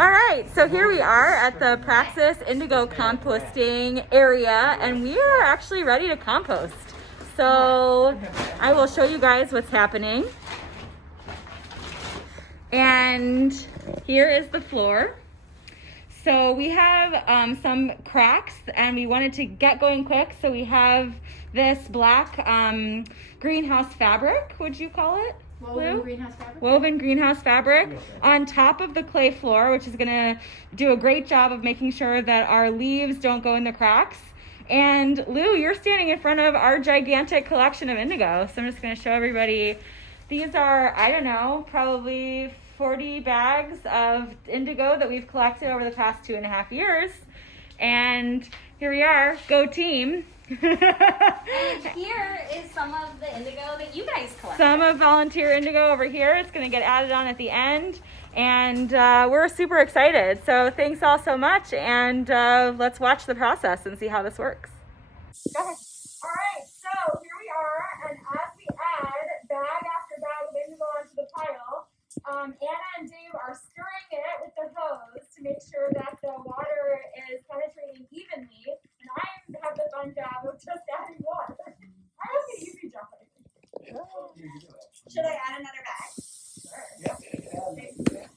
All right, so here we are at the Praxis Indigo composting area, and we are actually ready to compost. So I will show you guys what's happening. And here is the floor. So we have some cracks, and we wanted to get going quick, so we have this black greenhouse fabric, would you call it? Woven greenhouse fabric? Woven greenhouse fabric on top of the clay floor, which is gonna do a great job of making sure that our leaves don't go in the cracks. And Lou, you're standing in front of our gigantic collection of indigo. So I'm just gonna show everybody. These are, I don't know, probably 40 bags of indigo that we've collected over the past 2.5 years. And here we are, go team. And here is some of the indigo that you guys collected. Some of volunteer indigo over here. It's going to get added on at the end. And we're super excited. So thanks all so much. And let's watch the process and see how this works. Go ahead. All right, so here we are. And as we add bag after bag of indigo onto the pile, Anna and Dave are stirring it with the hose to make sure that the water is penetrating evenly. And I have the fun job of just adding water. I have an easy job, I think. Should I add another bag? Sure.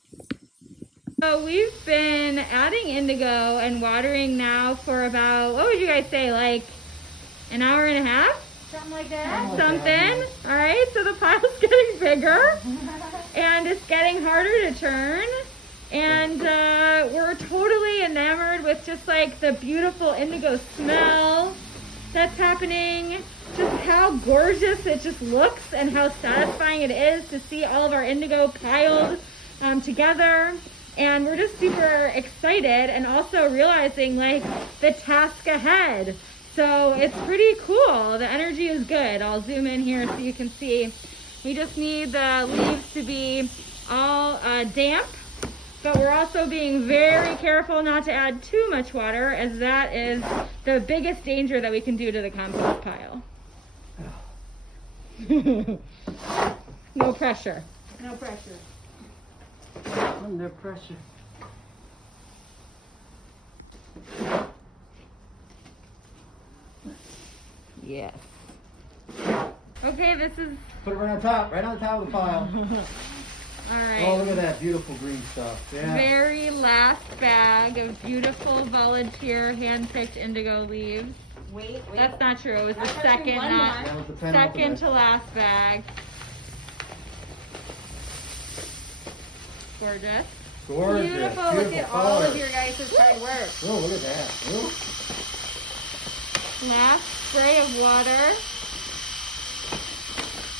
So we've been adding indigo and watering now for about, what would you guys say, like an hour and a half? Something like that. Something. All right, so the pile's getting bigger and it's getting harder to turn. And we're totally enamored with just like the beautiful indigo smell that's happening. Just how gorgeous it just looks and how satisfying it is to see all of our indigo piled together. And we're just super excited and also realizing like the task ahead. So it's pretty cool. The energy is good. I'll zoom in here so you can see. We just need the leaves to be all damp, but we're also being very careful not to add too much water, as that is the biggest danger that we can do to the compost pile. No pressure. No pressure. Under pressure. Yes. Okay, this is... Put it right on top of the pile. All right. Oh, look at that beautiful green stuff. Yeah. Very last bag of beautiful volunteer hand-picked indigo leaves. Wait. That's not true. It was the That's second, one not That was the penultimate. second to last bag. Gorgeous. Gorgeous. Beautiful. Look at all of your guys' hard work. Oh, look at that. Oh. Last spray of water.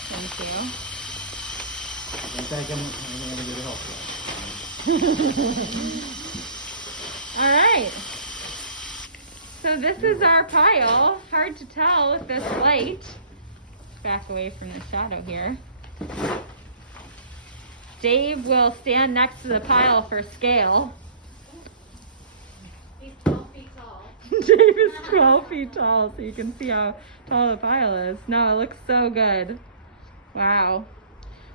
Thank you. And thank him. I'm going to get help. All right. So this is our pile. Hard to tell with this light. Back away from the shadow here. Dave will stand next to the pile for scale. He's 12 feet tall. Dave is 12 feet tall, so you can see how tall the pile is. No, it looks so good. Wow.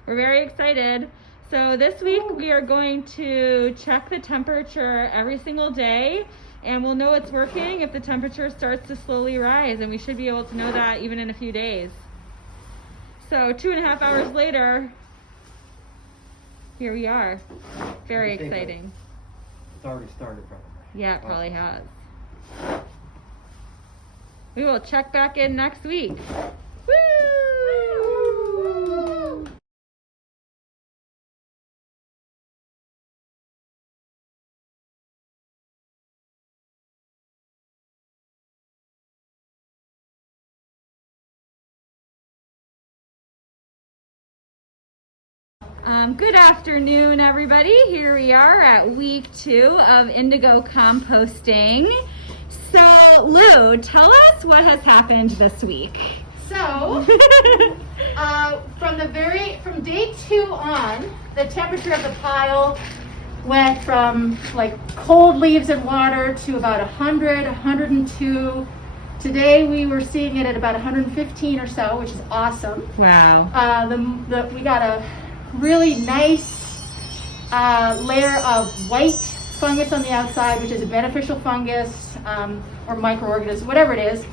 We're very excited. So this week we are going to check the temperature every single day, and we'll know it's working if the temperature starts to slowly rise, and we should be able to know that even in a few days. So 2.5 hours later, here we are. Very exciting. It's already started, probably. Yeah, it probably has. We will check back in next week. Woo! Good afternoon, everybody. Here we are at week 2 of indigo composting. So, Lou, tell us what has happened this week. So, from day 2 on, the temperature of the pile went from like cold leaves and water to about 100, 102. Today we were seeing it at about 115 or so, which is awesome. Wow. We got a really nice layer of white fungus on the outside, which is a beneficial fungus or microorganism, whatever it is,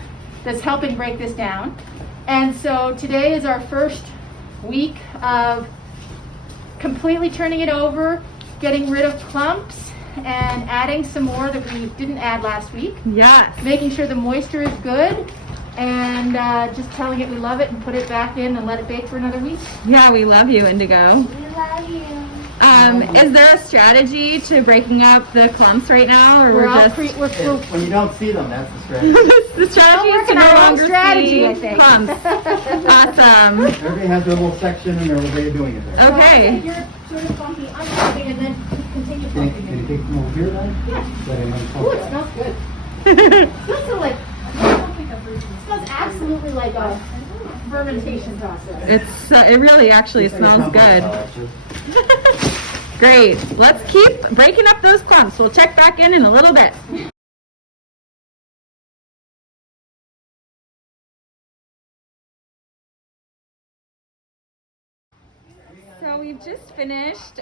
that's helping break this down. And so today is our first week of completely turning it over, getting rid of clumps, and adding some more that we didn't add last week. Yes. Making sure the moisture is good, and just telling it we love it and put it back in and let it bake for another week. Yeah, we love you, Indigo. We love you. Is there a strategy to breaking up the clumps right now, or we're just When you don't see them, that's the strategy. the strategy is to no longer see I think. clumps? Awesome. Everybody has their little section and their way of doing it there. Okay. You're sort of funky, I'm funky, and then continue Can funky. you take them over here then? Yeah. Ooh, it smells good. It smells like it smells absolutely like a fermentation process. It really actually smells good. Great. Let's keep breaking up those clumps. We'll check back in a little bit. So we've just finished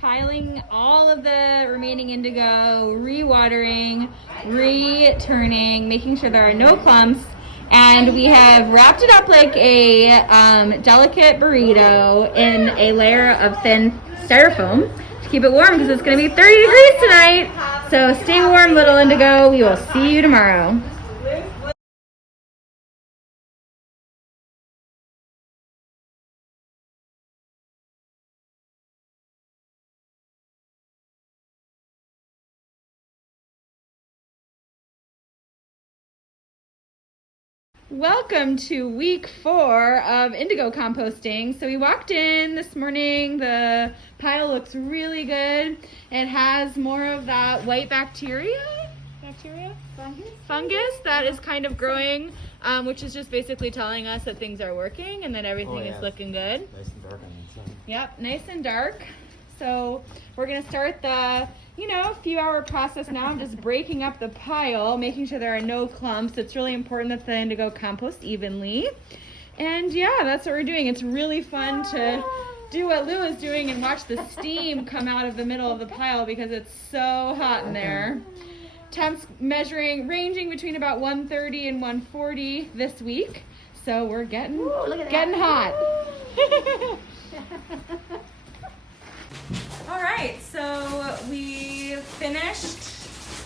piling all of the remaining indigo, re-watering, re-turning, making sure there are no clumps. And we have wrapped it up like a delicate burrito in a layer of thin styrofoam to keep it warm because it's going to be 30 degrees tonight. So stay warm, little indigo. We will see you tomorrow. Welcome to week 4 of indigo composting. So we walked in this morning, the pile looks really good. It has more of that white fungus that is kind of growing, which is just basically telling us that things are working and that everything is looking good. Nice and dark on the inside. Yep, nice and dark. So we're gonna start the few hour process now of just breaking up the pile, making sure there are no clumps. It's really important that the indigo compost evenly. And yeah, that's what we're doing. It's really fun to do what Lou is doing and watch the steam come out of the middle of the pile because it's so hot in there. Temps ranging between about 130 and 140 this week. So we're getting hot. All right, so we finished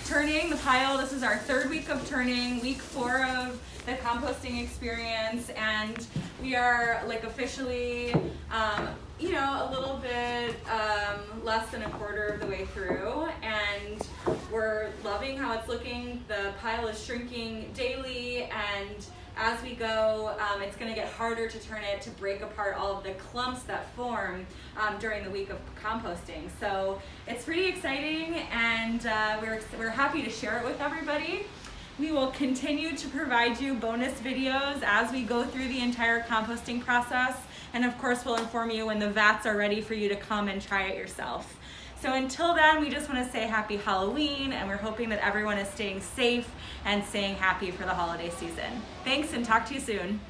turning the pile. This is our 3rd week of turning, week 4 of the composting experience, and we are like officially, a little bit less than a quarter of the way through, and we're loving how it's looking. The pile is shrinking daily, and as we go, it's going to get harder to turn it, to break apart all of the clumps that form during the week of composting. So it's pretty exciting, and we're happy to share it with everybody. We will continue to provide you bonus videos as we go through the entire composting process, and of course we'll inform you when the vats are ready for you to come and try it yourself. So until then, we just want to say happy Halloween, and we're hoping that everyone is staying safe and staying happy for the holiday season. Thanks, and talk to you soon.